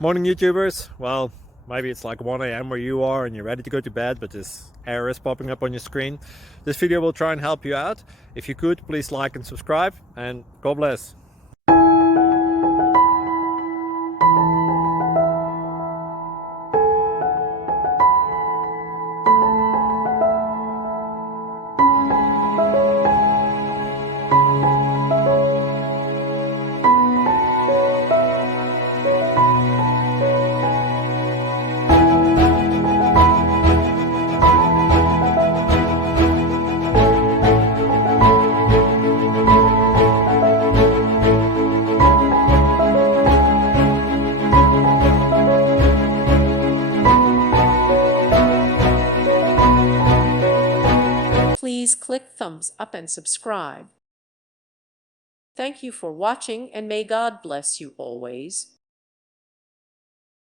Morning YouTubers. Well, maybe it's like 1 a.m. where you are and you're ready to go to bed, but this error is popping up on your screen. This video will try and help you out. If you could, please like and subscribe, and God bless. Please click thumbs up and subscribe. Thank you for watching, and may God bless you always.